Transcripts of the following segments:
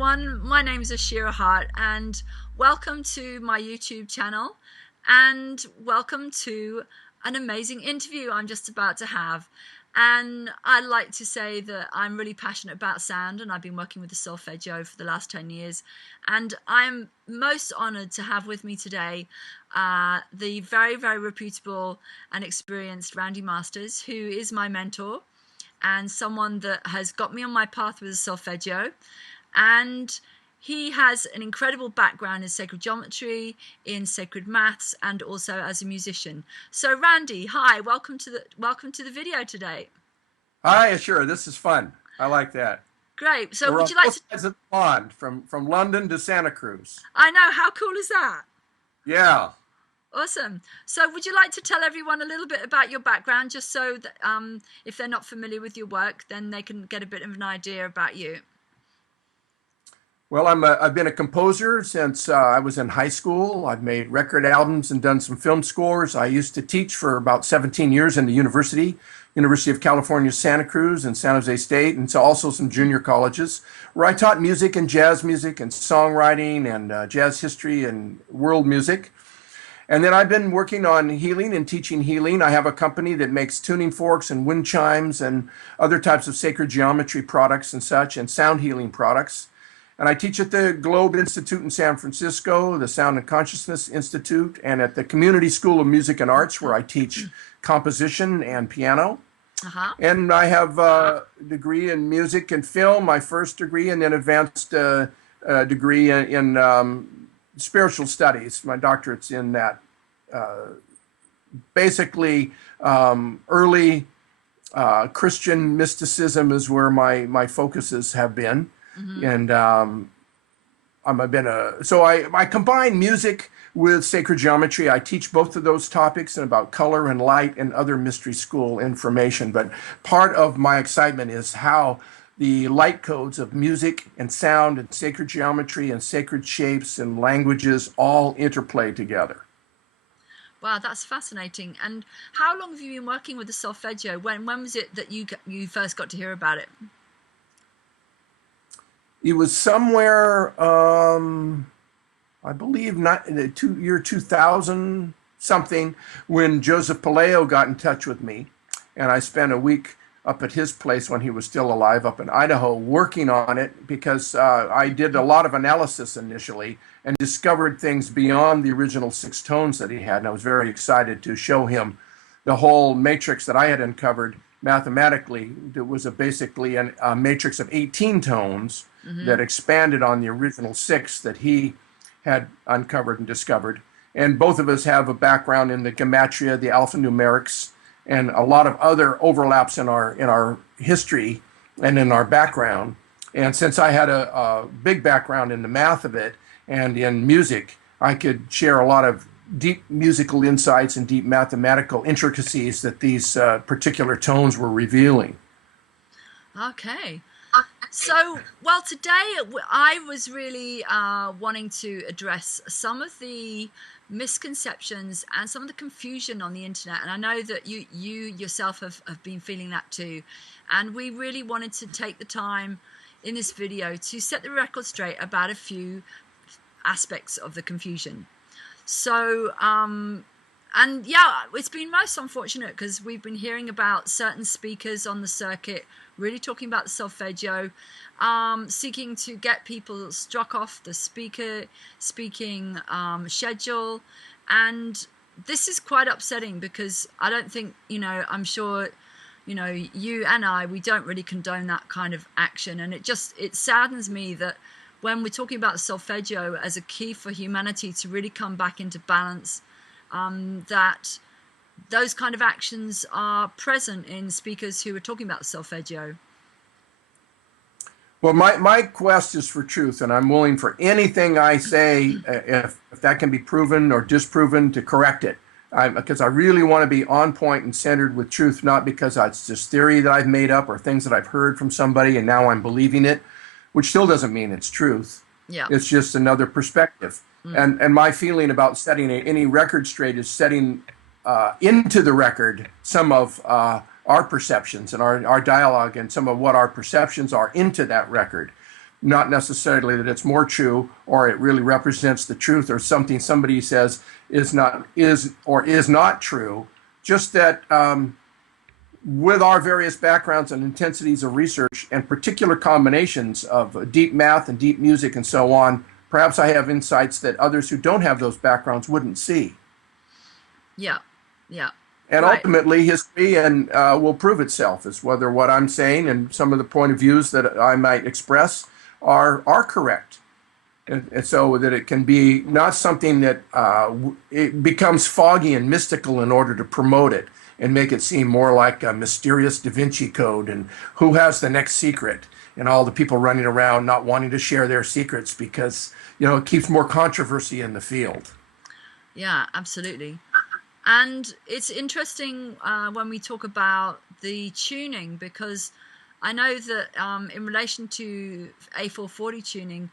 everyone, my name is Eeshi-Ra Hart and welcome to my YouTube channel and welcome to an amazing interview I'm just about to have. And I'd like to say that I'm really passionate about sound and I've been working with the solfeggio for the last 10 years, and I'm most honoured to have with me today the very, very reputable and experienced Randy Masters, who is my mentor and someone that has got me on my path with the solfeggio. And he has an incredible background in sacred geometry, in sacred maths, and also as a musician. So Randy, hi, welcome to the video today. Hi, sure, this is fun. I like that. Great. So We're would on you like both to... sides of the pond, from London to Santa Cruz. I know, how cool is that? Yeah. Awesome. So would you like to tell everyone a little bit about your background, just so that if they're not familiar with your work, then they can get a bit of an idea about you? Well, I've been a composer since I was in high school. I've made record albums and done some film scores. I used to teach for about 17 years in the University of California, Santa Cruz and San Jose State, and so also some junior colleges where I taught music and jazz music and songwriting and jazz history and world music. And then I've been working on healing and teaching healing. I have a company that makes tuning forks and wind chimes and other types of sacred geometry products and such, and sound healing products. And I teach at the Globe Institute in San Francisco, the Sound and Consciousness Institute, and at the Community School of Music and Arts, where I teach composition and piano. And I have a degree in music and film, my first degree, and then advanced degree in spiritual studies. My doctorate's in that. Basically, early Christian mysticism is where my focuses have been. And I combine music with sacred geometry. I teach both of those topics and about color and light and other mystery school information. But part of my excitement is how the light codes of music and sound and sacred geometry and sacred shapes and languages all interplay together. Wow, that's fascinating. And how long have you been working with the solfeggio? When was it that you first got to hear about it? It was somewhere, I believe, not in the year 2000 something, when Joseph Paleo got in touch with me, and I spent a week up at his place when he was still alive up in Idaho working on it, because I did a lot of analysis initially and discovered things beyond the original 6 tones that he had, and I was very excited to show him the whole matrix that I had uncovered mathematically. It was basically a matrix of 18 tones that expanded on the original 6 that he had uncovered and discovered. And both of us have a background in the gematria, the alphanumerics, and a lot of other overlaps in our history and in our background. And since I had a big background in the math of it and in music, I could share a lot of deep musical insights and deep mathematical intricacies that these particular tones were revealing. Okay. So, well, today I was really wanting to address some of the misconceptions and some of the confusion on the internet. And I know that you yourself have been feeling that too. And we really wanted to take the time in this video to set the record straight about a few aspects of the confusion. So, and yeah, it's been most unfortunate because we've been hearing about certain speakers on the circuit really talking about the solfeggio, seeking to get people struck off the speaking schedule. And this is quite upsetting because I don't think, I'm sure, you and we don't really condone that kind of action. And it saddens me that when we're talking about the solfeggio as a key for humanity to really come back into balance, that those kind of actions are present in speakers who are talking about the solfeggio. Well, my quest is for truth, and I'm willing for anything I say, if that can be proven or disproven, to correct it. Because I really want to be on point and centered with truth, not because it's just theory that I've made up or things that I've heard from somebody and now I'm believing it, which still doesn't mean it's truth. Yeah. It's just another perspective. And my feeling about setting any record straight is setting into the record some of our perceptions and our dialogue and some of what our perceptions are into that record. not necessarily that it's more true or it really represents the truth or something somebody says is not true. Just that with our various backgrounds and intensities of research and particular combinations of deep math and deep music and so on, perhaps I have insights that others who don't have those backgrounds wouldn't see. Yeah, yeah. And Right. ultimately, history will prove itself as whether what I'm saying and some of the point of views that I might express are correct. And so that it can be not something that it becomes foggy and mystical in order to promote it and make it seem more like a mysterious Da Vinci Code and who has the next secret and all the people running around not wanting to share their secrets because, it keeps more controversy in the field. Yeah, absolutely. And it's interesting when we talk about the tuning, because I know that in relation to A440 tuning,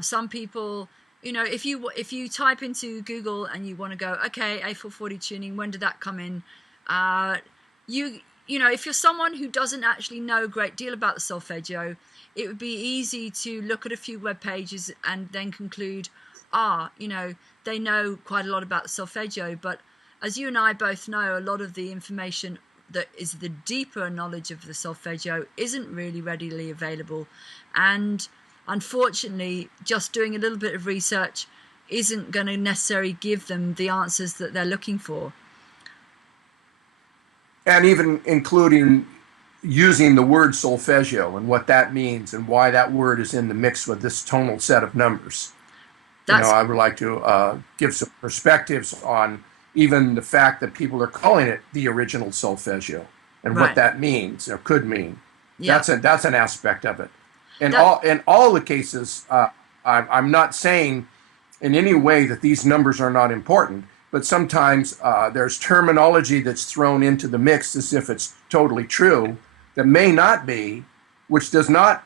some people, if you type into Google and you want to go, okay, A440 tuning, when did that come in? If you're someone who doesn't actually know a great deal about the solfeggio, it would be easy to look at a few web pages and then conclude, they know quite a lot about the solfeggio. But as you and I both know, a lot of the information that is the deeper knowledge of the solfeggio isn't really readily available. And unfortunately, just doing a little bit of research isn't going to necessarily give them the answers that they're looking for. And even including using the word solfeggio and what that means and why that word is in the mix with this tonal set of numbers. I would like to give some perspectives on even the fact that people are calling it the original solfeggio and Right. what that means or could mean. Yeah. That's an aspect of it. In all the cases, I'm not saying in any way that these numbers are not important, but sometimes there's terminology that's thrown into the mix as if it's totally true that may not be, which does not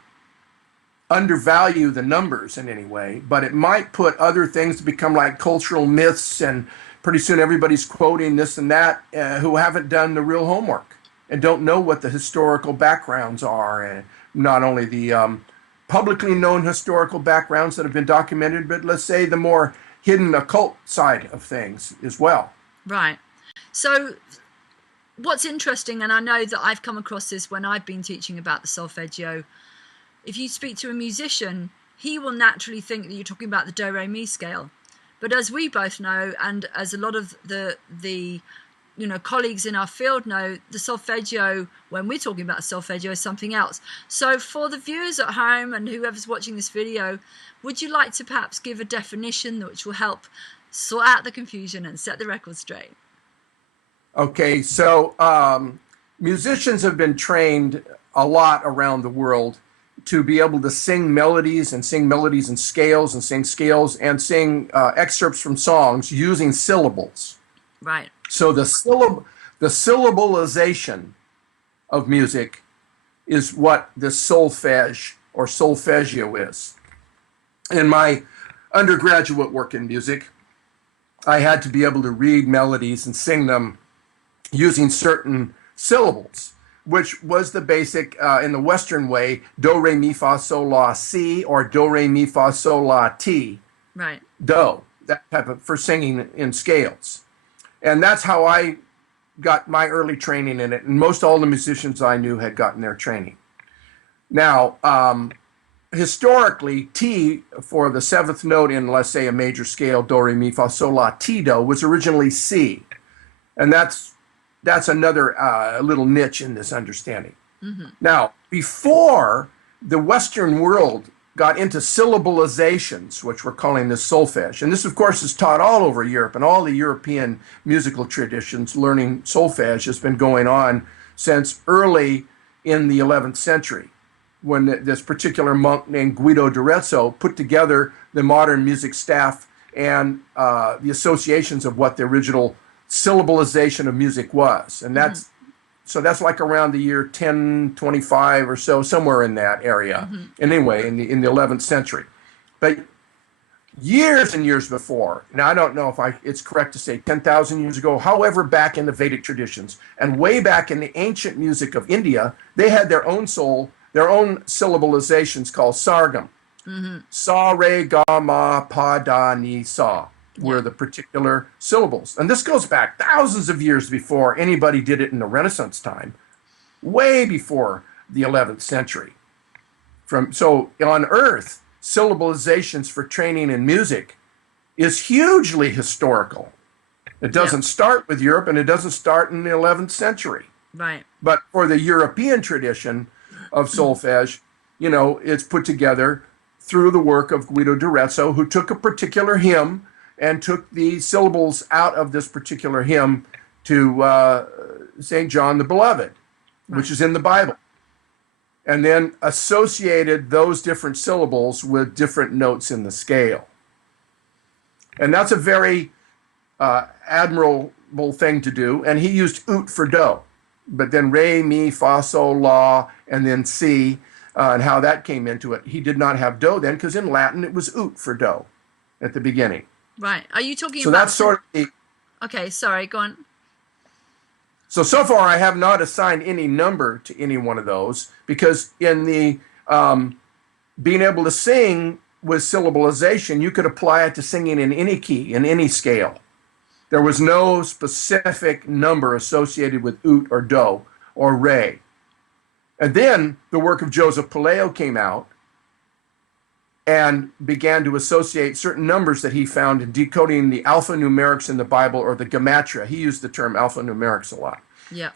undervalue the numbers in any way, but it might put other things to become like cultural myths, and pretty soon everybody's quoting this and that who haven't done the real homework and don't know what the historical backgrounds are, and not only the publicly known historical backgrounds that have been documented, but let's say the more hidden occult side of things as well. Right. So what's interesting, and I know that I've come across this when I've been teaching about the solfeggio, if you speak to a musician, he will naturally think that you're talking about the do-re-mi scale. But as we both know, and as a lot of the colleagues in our field know, the solfeggio, when we're talking about solfeggio, is something else. So for the viewers at home and whoever's watching this video, would you like to perhaps give a definition which will help sort out the confusion and set the record straight? Okay, so musicians have been trained a lot around the world to be able to sing melodies and scales and sing excerpts from songs using syllables. Right. So the syllabalization of music is what the solfege or solfeggio is. In my undergraduate work in music, I had to be able to read melodies and sing them using certain syllables, which was the basic, in the Western way, do, re, mi, fa, sol, la, si, or do, re, mi, fa, sol, la, ti. Right. Do, that type of, for singing in scales. And that's how I got my early training in it. And most all the musicians I knew had gotten their training. Now, historically, T for the seventh note in, let's say, a major scale, do, re, mi, fa, sol, la, ti, do, was originally C. And that's another little niche in this understanding. Mm-hmm. Now, before the Western world got into syllabalizations, which we're calling this solfege, and this, of course, is taught all over Europe, and all the European musical traditions, learning solfege has been going on since early in the 11th century, when this particular monk named Guido d'Arezzo put together the modern music staff and the associations of what the original syllabalization of music was. And that's that's like around the year 1025 or so, somewhere in that area. Mm-hmm. Anyway, in the 11th century. But years and years before, now I don't know if it's correct to say 10,000 years ago, however, back in the Vedic traditions and way back in the ancient music of India, they had their own soul their own syllabalizations called sargam. Sa, re, ga, ma, pa, da, ni, sa were the particular syllables. And this goes back thousands of years before anybody did it in the Renaissance time, way before the 11th century. So on Earth, syllabalizations for training in music is hugely historical. It doesn't start with Europe, and it doesn't start in the 11th century. Right. But for the European tradition of solfege, it's put together through the work of Guido d'Arezzo, who took a particular hymn and took the syllables out of this particular hymn to St. John the Beloved, which is in the Bible, and then associated those different syllables with different notes in the scale. And that's a very admirable thing to do. And he used ut for do, but then re, mi, fa, sol, la, and then si, and how that came into it. He did not have do then, because in Latin it was ut for do at the beginning. Right. Are you talking about... So that's sort of the... Okay, sorry, go on. So far I have not assigned any number to any one of those, because in the being able to sing with syllabalization, you could apply it to singing in any key, in any scale. There was no specific number associated with ut or do or re. And then the work of Joseph Palaio came out and began to associate certain numbers that he found in decoding the alphanumerics in the Bible, or the gematria. He used the term alphanumerics a lot. Yeah.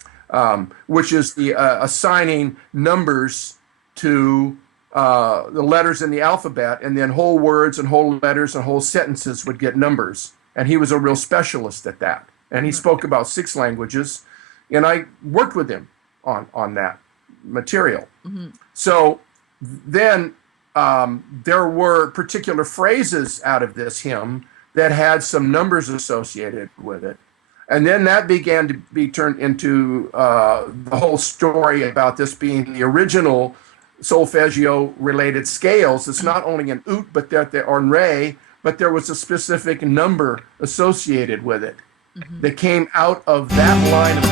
Which is the assigning numbers to the letters in the alphabet, and then whole words and whole letters and whole sentences would get numbers. And he was a real specialist at that. And he spoke about 6 languages, and I worked with him on that material. So then there were particular phrases out of this hymn that had some numbers associated with it. And then that began to be turned into the whole story about this being the original solfeggio-related scales. It's not only an ut, but or an re, but there was a specific number associated with it that came out of that line of